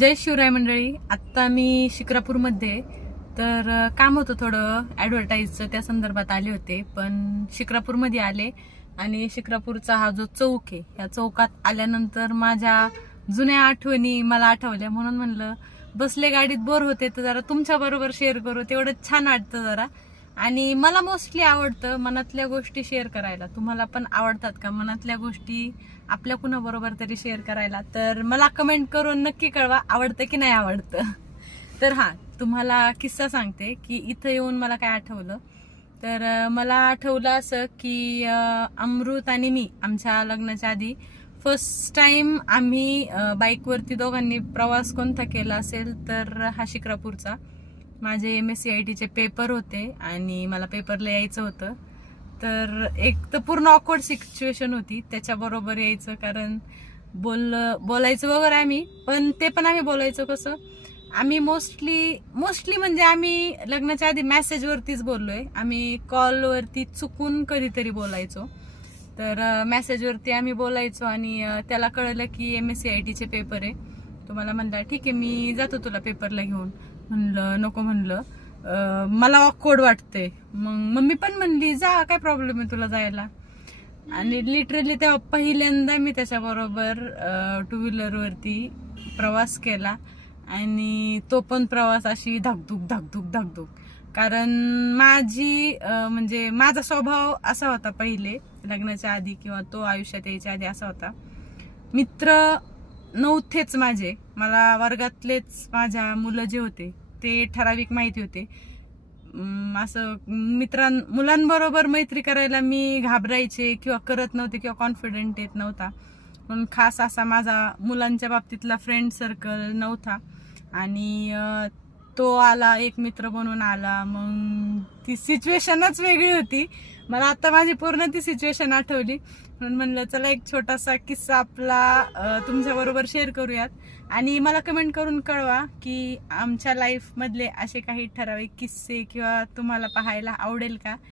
जय शिवराय मंडळी. आत्ता मी शिक्रापूरमध्ये तर काम होतं थोडं ॲडव्हर्टाईजचं, त्या संदर्भात आले होते. पण शिक्रापूरमध्ये आले आणि शिक्रापूरचा हा जो चौक आहे, ह्या चौकात आल्यानंतर माझ्या जुन्या आठवणी मला आठवल्या. म्हणून म्हणलं बसले गाडीत बोर होते तर जरा तुमच्या बरोबर शेअर करू, तेवढं छान वाटतं जरा. आणि मला मोस्टली आवडतं मनातल्या गोष्टी शेअर करायला. तुम्हाला पण आवडतात का मनातल्या गोष्टी आपल्या कुणाबरोबर तरी शेअर करायला? तर मला कमेंट करून नक्की कळवा, आवडतं की नाही आवडतं. तर तुम्हाला किस्सा सांगते की इथं येऊन मला काय आठवलं. तर मला आठवलं असं की अमृत आणि मी आमच्या लग्नाच्या आधी फर्स्ट टाइम आम्ही बाईकवरती दोघांनी प्रवास कोणता केला असेल तर हा शिक्रापूरचा. माझे MSCIT पेपर होते आणि मला पेपरला यायचं होतं. तर एक तर पूर्ण ऑकवर्ड सिच्युएशन होती त्याच्याबरोबर यायचं, कारण बोलायचं वगैरे आम्ही, पण ते पण आम्ही बोलायचो कसं, आम्ही मोस्टली म्हणजे आम्ही लग्नाच्या आधी मेसेजवरतीच बोललोय. आम्ही कॉलवरती चुकून कधीतरी बोलायचो. तर मेसेजवरती आम्ही बोलायचो आणि त्याला कळलं की MSCIT पेपर आहे. तो मला म्हणला ठीक आहे मी जातो तुला पेपरला घेऊन. म्हणलं नको, म्हणलं मला ऑकवर्ड वाटतंय. मग मम्मी पण म्हणली जा, काय प्रॉब्लेम आहे तुला जायला. आणि लिटरली तेव्हा पहिल्यांदा मी त्याच्याबरोबर टू व्हीलरवरती प्रवास केला. आणि तो पण प्रवास अशी धाकधूक धाकधूक धाकधूक, कारण म्हणजे माझा स्वभाव असा होता पहिले लग्नाच्या आधी किंवा तो आयुष्यात यायच्या आधी असा होता. मित्र नव्हतेच माझे, मला वर्गातलेच माझ्या मुलं जे होते ते ठराविक माहिती होते. असं मुलांबरोबर मैत्री करायला मी घाबरायचे किंवा करत नव्हते किंवा कॉन्फिडंट येत नव्हता. म्हणून खास असा माझा मुलांच्या बाबतीतला फ्रेंड सर्कल नव्हता. आणि तो आला, एक मित्र बनून आला. मग ती सिच्युएशनच वेगळी होती. मला आता माझी पूर्ण ती सिच्युएशन आठवली, म्हणून म्हणलं चला एक छोटासा किस्सा आपला तुमच्या बरोबर शेअर करूयात. आणि मला कमेंट करून कळवा की आमच्या लाईफ मधले असे काही ठराविक किस्से किंवा तुम्हाला पाहायला आवडेल का.